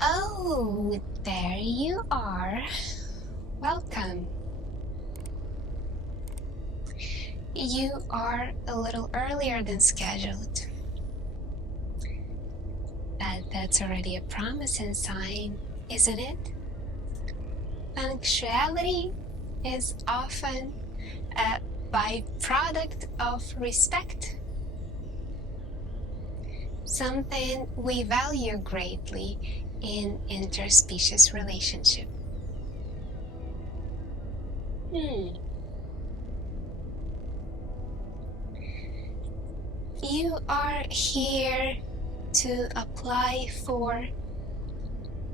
Oh, there you are. Welcome. You are a little earlier than scheduled. That's already a promising sign, isn't it? Punctuality is often a byproduct of respect, something we value greatly in interspecies relationship. You are here to apply for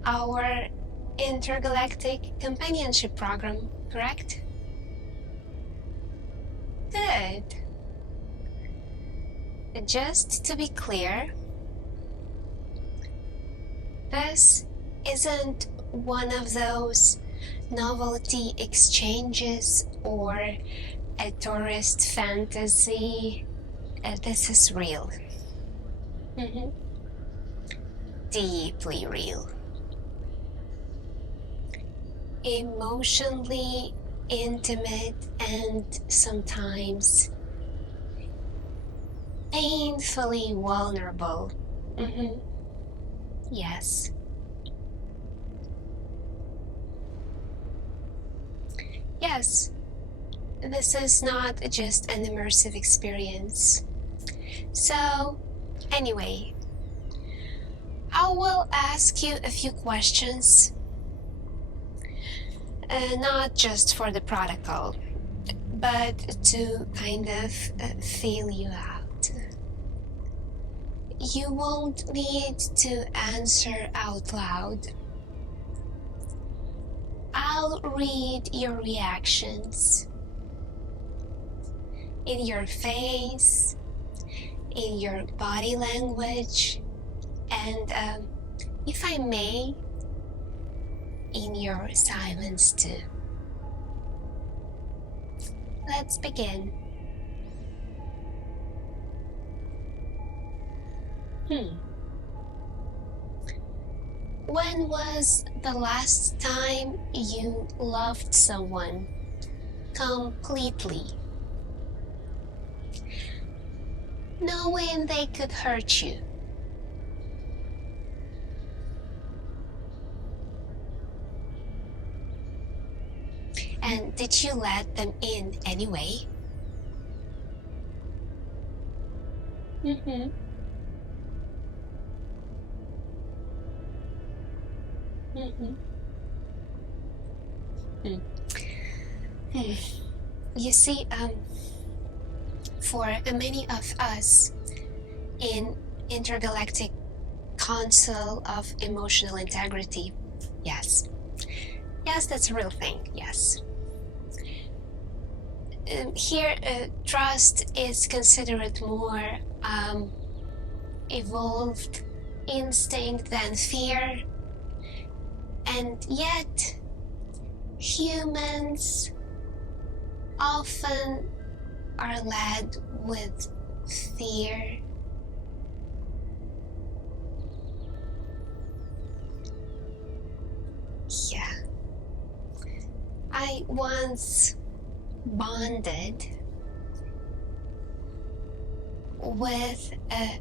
our Intergalactic Companionship Program, correct? Good. Just to be clear, this isn't one of those novelty exchanges or a tourist fantasy. This is real. Deeply real. Emotionally intimate and sometimes painfully vulnerable. Yes. Yes, this is not just an immersive experience. So, anyway, I will ask you a few questions, not just for the protocol, but to kind of feel you out. You won't need to answer out loud. I'll read your reactions in your face, in your body language, and if I may, in your silence too. Let's begin. When was the last time you loved someone completely, knowing they could hurt you? And did you let them in anyway? You see, for many of us in Intergalactic Council of Emotional Integrity, yes, that's a real thing, yes. Here, trust is considered more evolved instinct than fear, and yet humans often are led with fear. Yeah. I once bonded with a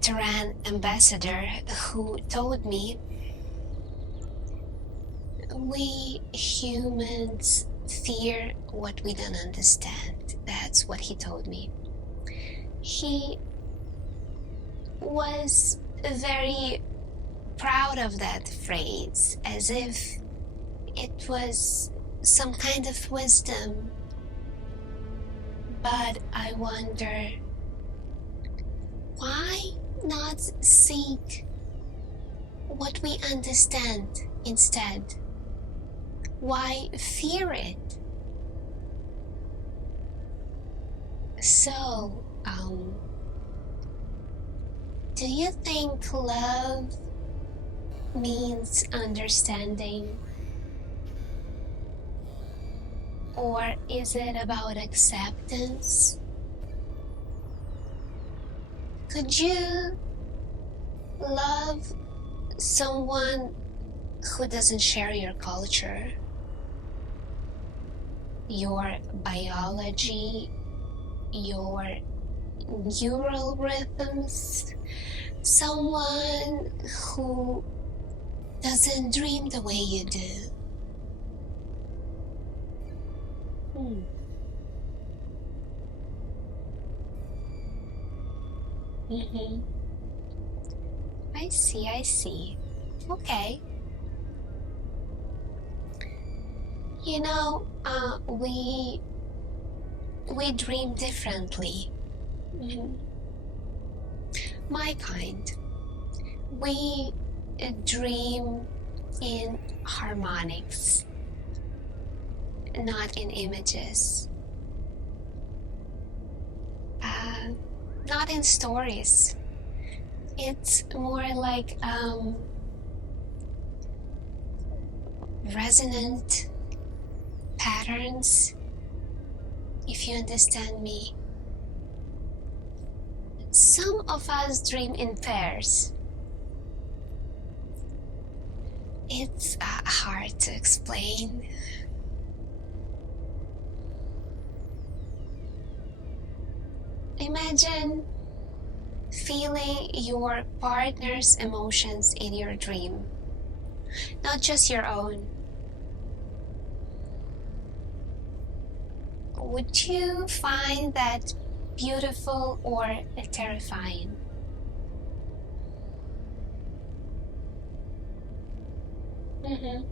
Terran ambassador who told me, we humans fear what we don't understand. That's what he told me. He was very proud of that phrase, as if it was some kind of wisdom. But I wonder, why not seek what we understand instead? Why fear it? So, do you think love means understanding? Or is it about acceptance? Could you love someone who doesn't share your culture, your biology, your neural rhythms, someone who doesn't dream the way you do. Mm-hmm. I see. Okay. You know, we dream differently. Mm-hmm. My kind. We dream in harmonics, not in images. Not in stories. It's more like resonant patterns, if you understand me. Some of us dream in pairs. It's hard to explain. Imagine feeling your partner's emotions in your dream, not just your own. Would you find that beautiful or terrifying? Mm-hmm.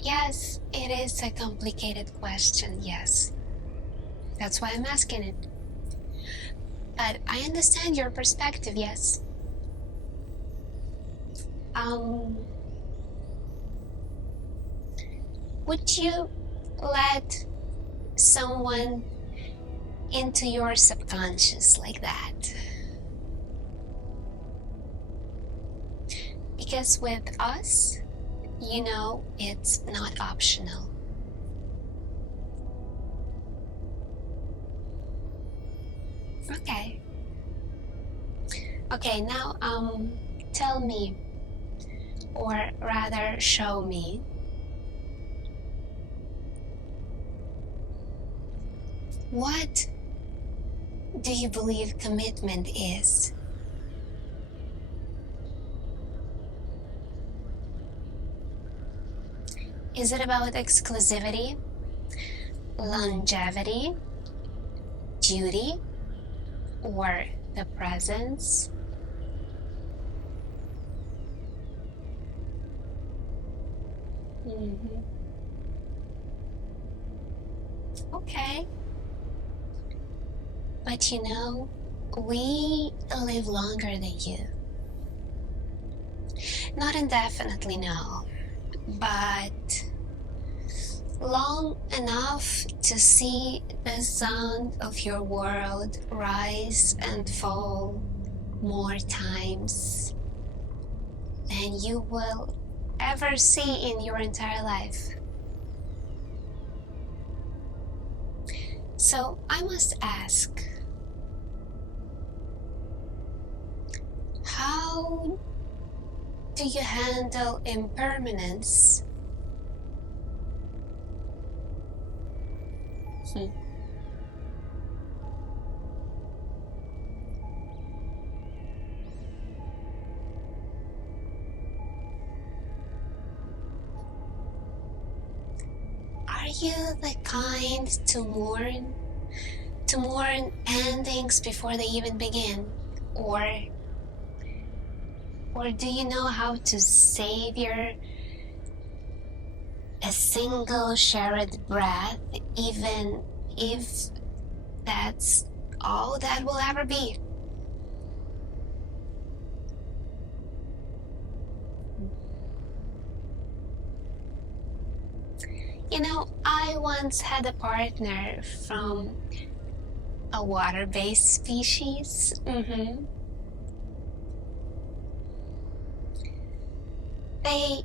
Yes, it is a complicated question, yes. That's why I'm asking it. But I understand your perspective, yes. Would you let someone into your subconscious like that? Because with us, you know, it's not optional. Okay, now tell me, or rather show me, what do you believe commitment is? Is it about exclusivity, longevity, duty, or the presence? Mm-hmm. Okay. But you know, we live longer than you. Not indefinitely, no, but long enough to see the sun of your world rise and fall more times than you will ever see in your entire life. So I must ask, how do you handle impermanence? Are you the kind to mourn endings before they even begin? Or do you know how to savor a single shared breath, even if that's all that will ever be? You know, I once had a partner from a water-based species. They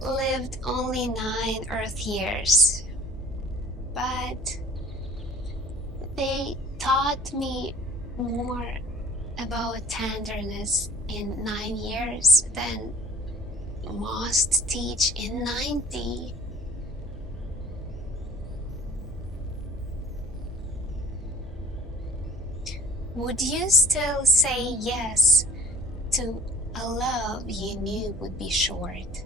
lived only 9 Earth years, but They taught me more about tenderness in 9 years than most teach in 90. Would you still say yes to a love you knew would be short?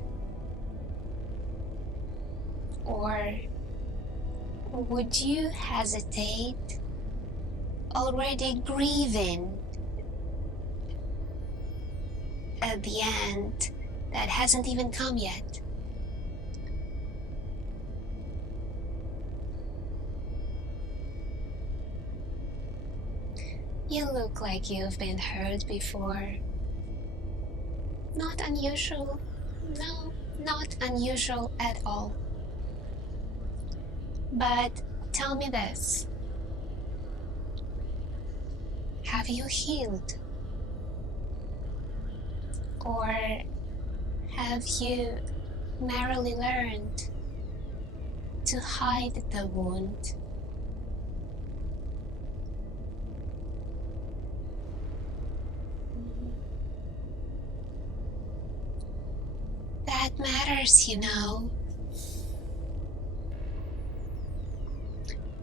Or would you hesitate, already grieving at the end that hasn't even come yet? You look like you've been hurt before. Not unusual. No, not unusual at all. But tell me this. Have you healed? Or have you merely learned to hide the wound? That matters, you know.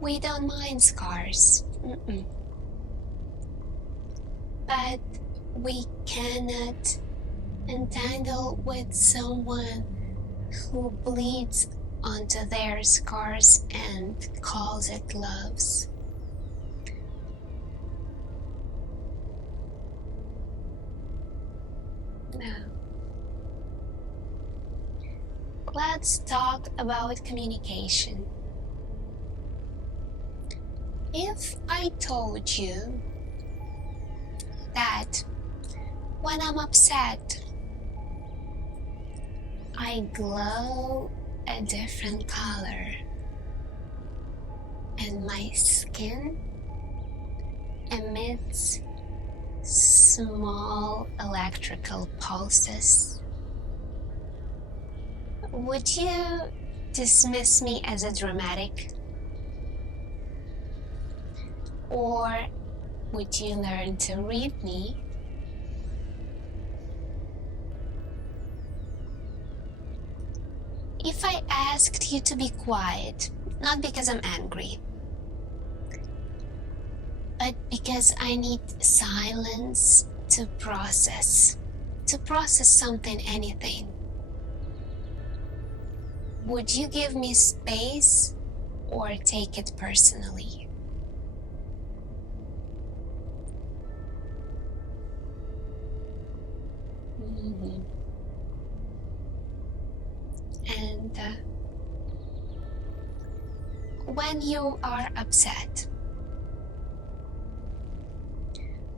We don't mind scars. But we cannot entangle with someone who bleeds onto their scars and calls it loves. Now, let's talk about communication. If I told you that when I'm upset, I glow a different color and my skin emits small electrical pulses, would you dismiss me as a dramatic? Or would you learn to read me? If I asked you to be quiet, not because I'm angry, but because I need silence to process something, anything, would you give me space or take it personally? And when you are upset,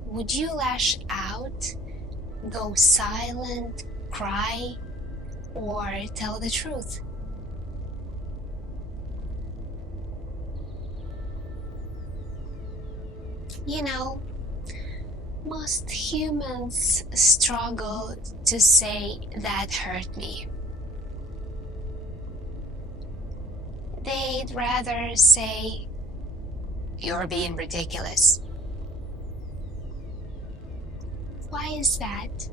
would you lash out, go silent, cry, or tell the truth? You know, most humans struggle to say that hurt me. They'd rather say, you're being ridiculous. Why is that?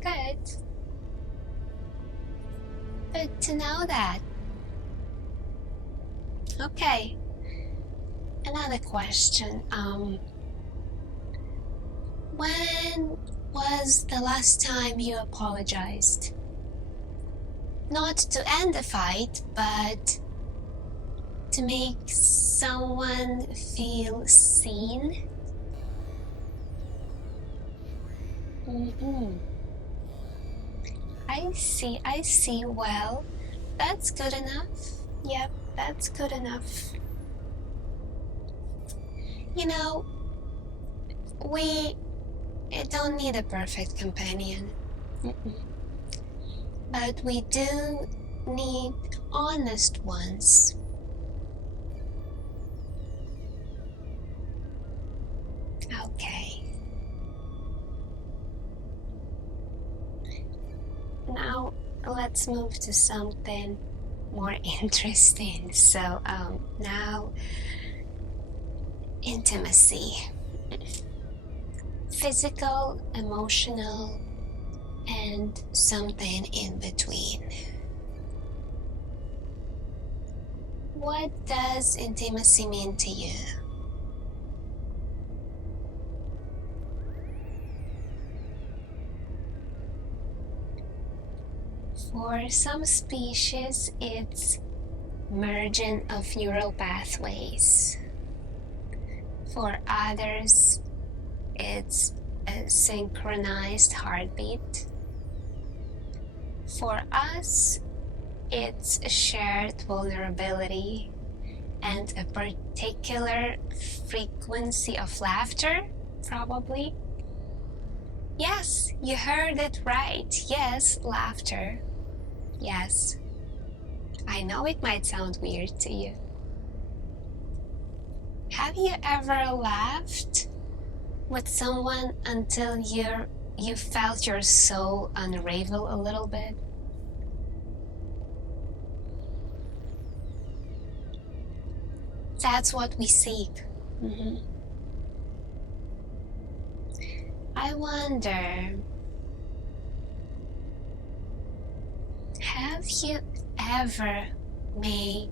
Good. Good to know that. Okay. Another question. When was the last time you apologized? Not to end the fight, but to make someone feel seen? I see. Well, that's good enough. Yep, that's good enough. You know, we don't need a perfect companion. But we do need honest ones. let's move to something more interesting. So now, intimacy. Physical, emotional, and something in between. What does intimacy mean to you? For some species, it's merging of neural pathways. For others, it's a synchronized heartbeat. For us, it's a shared vulnerability and a particular frequency of laughter, probably. Yes, you heard it right. Yes, laughter. Yes. I know it might sound weird to you. Have you ever laughed with someone until you felt your soul unravel a little bit? That's what we seek. I wonder, have you ever made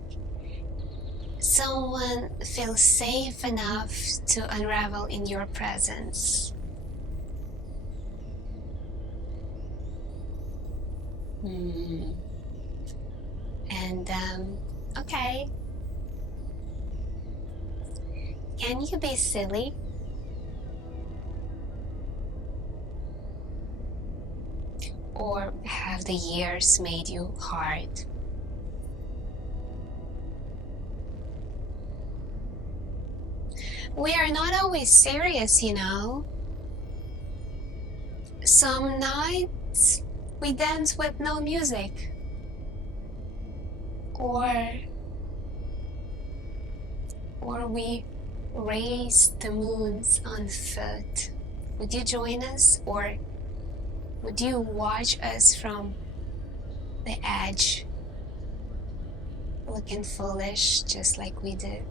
someone feel safe enough to unravel in your presence? And okay. Can you be silly? Or have the years made you hard? We are not always serious, you know. Some nights we dance with no music. Or we raise the moons on foot. Would you join us, or would you watch us from the edge, looking foolish just like we did?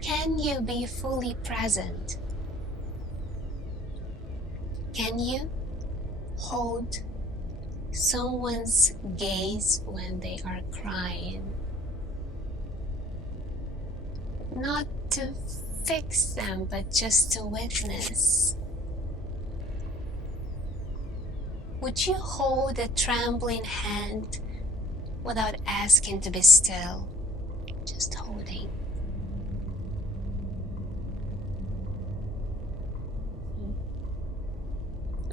Can you be fully present? Can you hold someone's gaze when they are crying? Not to fix them, but just to witness. Would you hold a trembling hand without asking to be still? Just holding.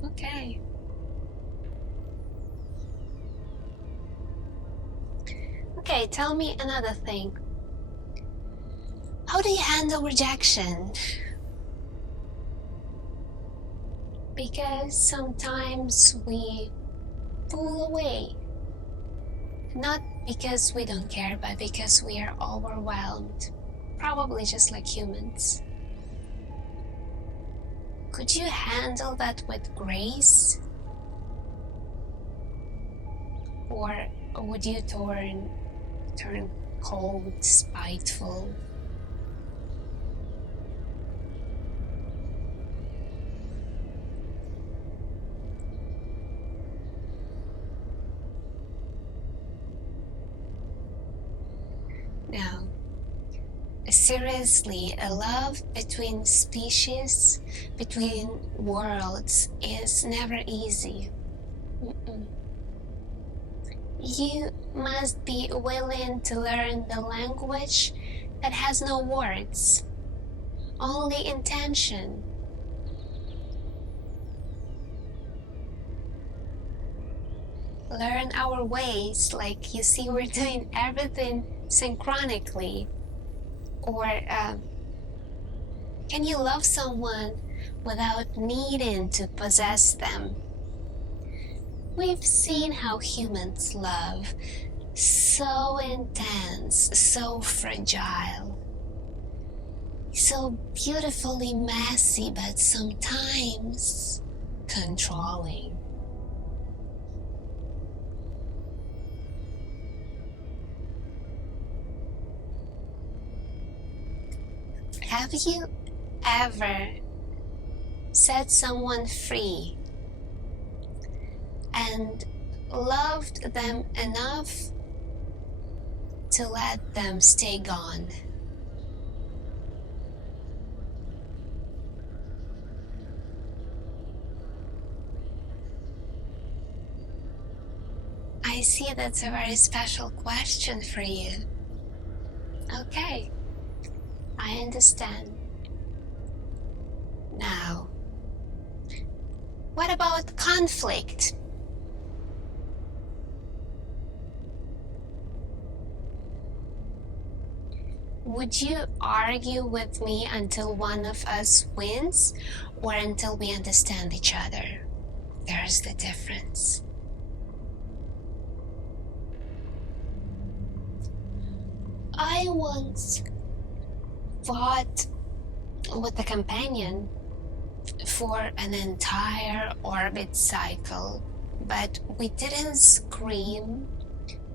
Okay. Okay, tell me another thing. How do you handle rejection? Because sometimes we pull away. Not because we don't care, but because we are overwhelmed. Probably just like humans. Could you handle that with grace? Or would you turn cold, spiteful? Now, seriously, a love between species, between worlds, is never easy. You must be willing to learn the language that has no words, only intention. Learn our ways, like you see we're doing everything synchronically. Or can you love someone without needing to possess them? We've seen how humans love, so intense, so fragile. So beautifully messy, but sometimes controlling. Have you ever set someone free and loved them enough to let them stay gone? I see that's a very special question for you. Okay, I understand. Now, what about conflict? Would you argue with me until one of us wins, or until we understand each other? There's the difference. I once fought with a companion for an entire orbit cycle, but we didn't scream.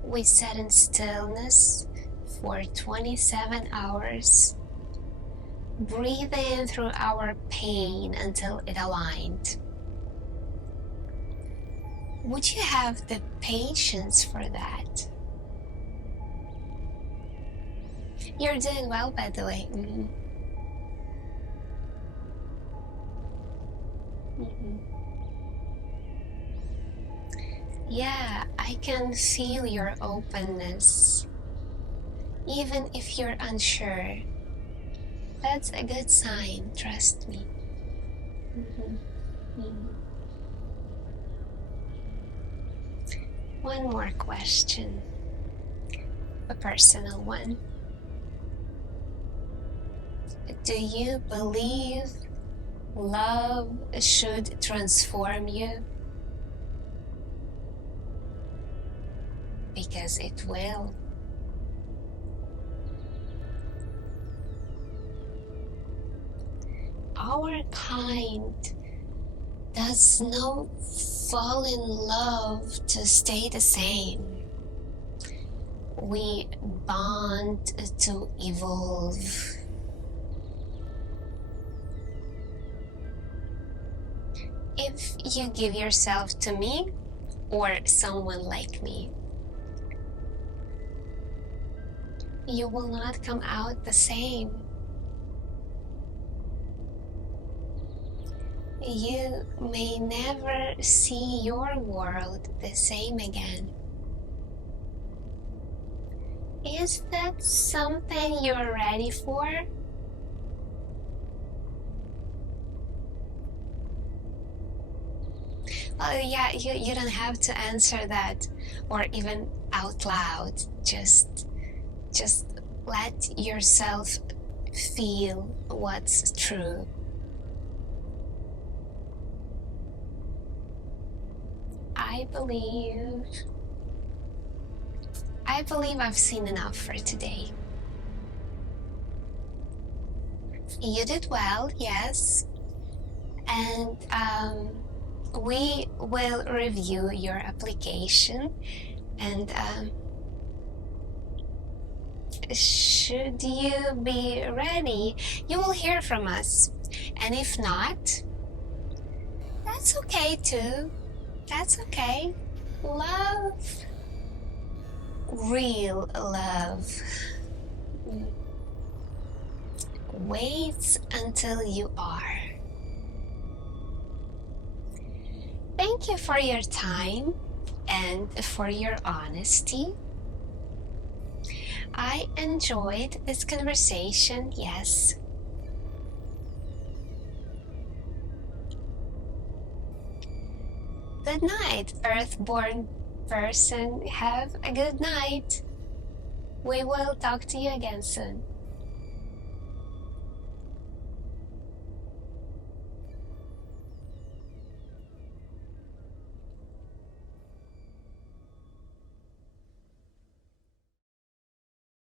We sat in stillness for 27 hours, breathing through our pain until it aligned. Would you have the patience for that? You're doing well, by the way. Yeah, I can feel your openness. Even if you're unsure, that's a good sign, trust me. One more question, a personal one. Do you believe love should transform you? Because it will. Our kind does not fall in love to stay the same. We bond to evolve. If you give yourself to me or someone like me, you will not come out the same. You may never see your world the same again. Is that something you're ready for? Yeah, you don't have to answer that or even out loud. Just let yourself feel what's true. I believe I've seen enough for today. You did well, yes. And we will review your application, and should you be ready, you will hear from us. And if not, that's okay too. That's okay. Love, real love, waits until you are. Thank you for your time and for your honesty. I enjoyed this conversation, yes. Good night, Earthborn person. Have a good night. We will talk to you again soon.